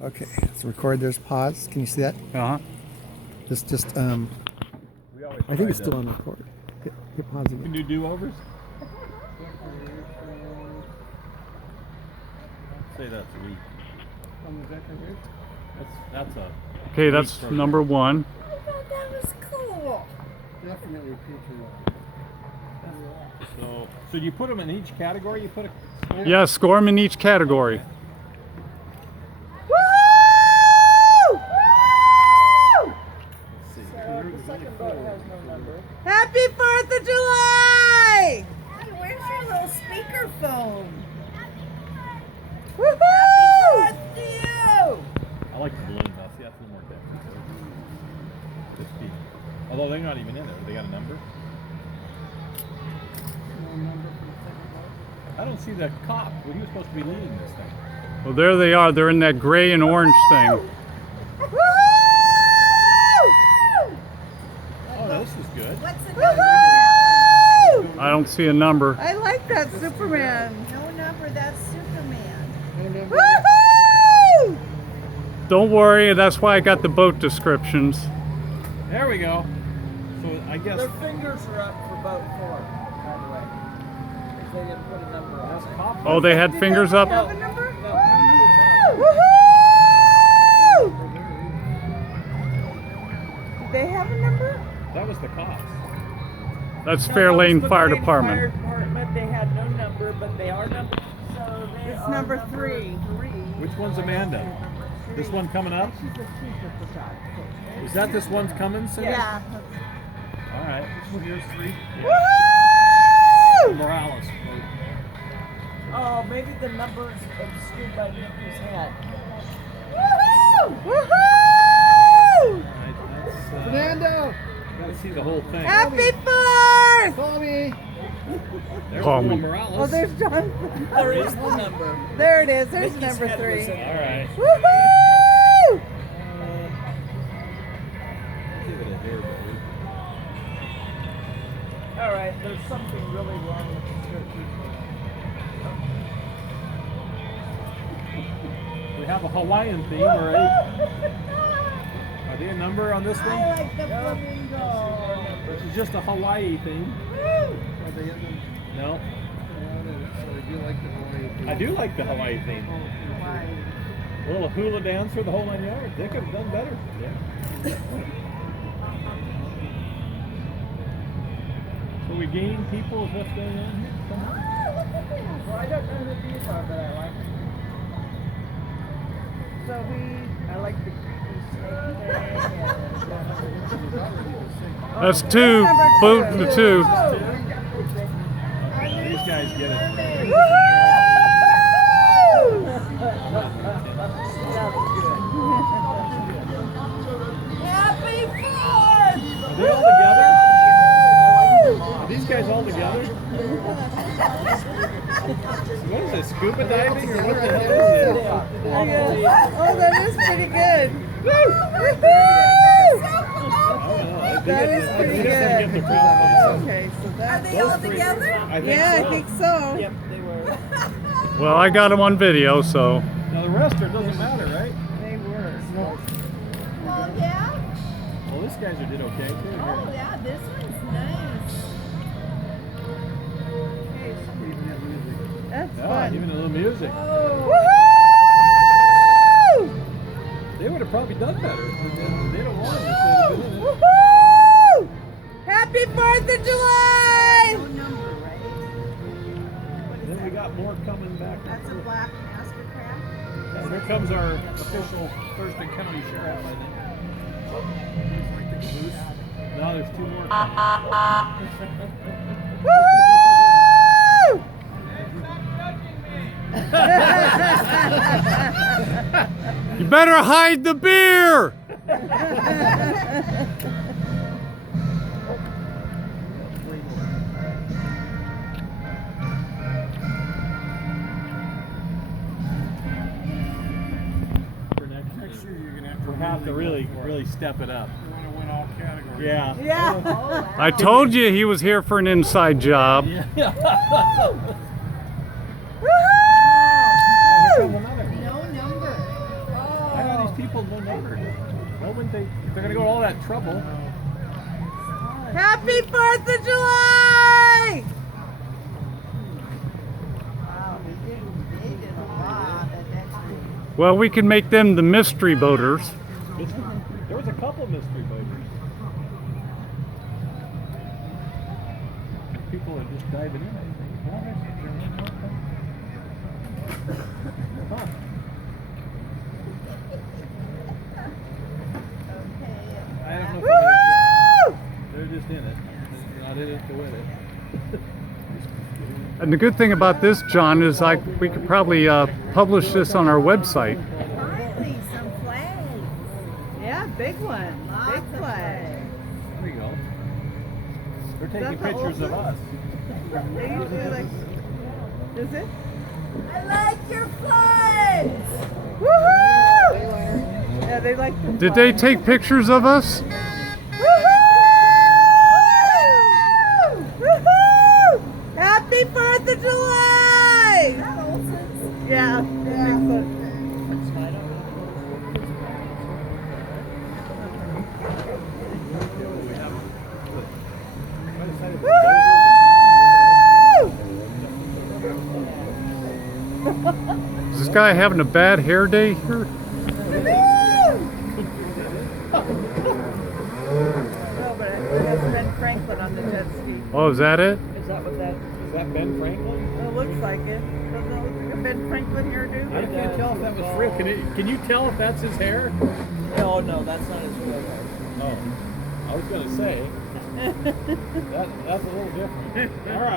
Okay, let's record. There's pause. Can you see that? Uh-huh. I think it's still on record. Hit pause again. Can you do do-overs? Say that's a week. That's a... Okay, that's number one. I thought that was cool. Definitely So do you put them in each category? You put a score? Yeah, score them in each category. Woo! The second boat has no number. Happy 4th of July! Hey, where's your little speakerphone? Woohoo! Happy 4th to you! I like the balloons. I'll see that's a little more technical. Although they're not even in there. They got a number? I don't see the cop. Well, he was supposed to be leading this thing. Well, there they are. They're in that gray and orange thing. Woo! Oh, no, this is good. What's the number on that one? I don't see a number. I like that Superman. No number, that's Superman. Woohoo! Don't worry. That's why I got the boat descriptions. There we go. So I guess... Their fingers are up for boat 4, by the way. If they didn't put a number on it. Oh, they had fingers up? Have a number? No, Woohoo! Did they have a number? That was the cops. That's Fairlane Fire Department. They had no number, but they are numbered. So they It's are number 3. Which one's Amanda? This one coming up? She's a chief at the top. Is that this one's coming soon? Yeah. All right. Here's 3. Woohoo! Morales. Oh, maybe the number's obscured by Nikki's head. Woohoo! Woohoo! All right, that's, Fernando! gotta see the whole thing. Happy 4th! Follow me! There's Call me. Morales. Oh, there's John. There is the number. There it is. There's Nikki's number head 3. was in All right. Woohoo! Give it a hair, buddy. All right, there's something really wrong with the turkey. We have a Hawaiian theme, or are they a number on this I one? like the flamingo. This is just a Hawaii theme. No? I do like the Hawaii theme. A little hula dance for the whole 9 yards. They could have done better. Yeah. So we gain people is what's going on here? Well, I don't know who these are, but I like them. So I like the creepy snake thing. That's 2. Boat to 2. and These guys get it. Happy 4th! Are they all together? Are these guys all together? What is this, scuba diving or what the hell is this? Oh, that is pretty good. That is pretty good. Okay, so that. Are they all together? Yeah, I think so. Yep, they were. Well, I got them on video, so. Now the rest, it doesn't matter, right? They were. Well, yeah. Well, these guys did okay, too. Oh, yeah, this one's nice. That's Yeah, fun. even a little music. Woohoo! They would have probably done better. They don't want them if they'd have been in it. Woohoo! Happy 4th of July! No number, right? Then we got more coming back. That's a black master crab. And here comes our official Thurston County Sheriff, I think. Looks like the caboose. Now there's 2 more coming. Woo! You better hide the beer! Next year you're gonna have to We'll have to really step it up. You wanna win all categories. Yeah. Yeah. I told you he was here for an inside job. Woohoo! No number. people no number. Why wouldn't they? If they're gonna go to all that trouble. Happy 4th of July! Wow, they did a lot of extra. Well, we can make them the mystery boaters. There was a couple mystery boaters. People are just diving in. Huh. I don't know if they're just in it. They're not in it to win it. And the good thing about this, John, is we could probably publish this on our website. Finally, some flags. Yeah, big one. Lots Big of flag. There we go. They're taking That's the pictures of old us. They usually like. Is it? I like your flags. Woohoo! Yeah, they like the Did they flag. take pictures of us? Woohoo! Woohoo! Happy 4th of July! Is that Olson's? Yeah. Bigfoot. Is this guy having a bad hair day here? No, but it has Ben Franklin on the jet ski. Oh, is that it? Is that what that? Is that Ben Franklin? It looks like it. Doesn't it look like a Ben Franklin hairdo? I can't tell if that was real. Can you tell if that's his hair? No, no, that's not his real hair. Oh, I was gonna say that's a little different. All right.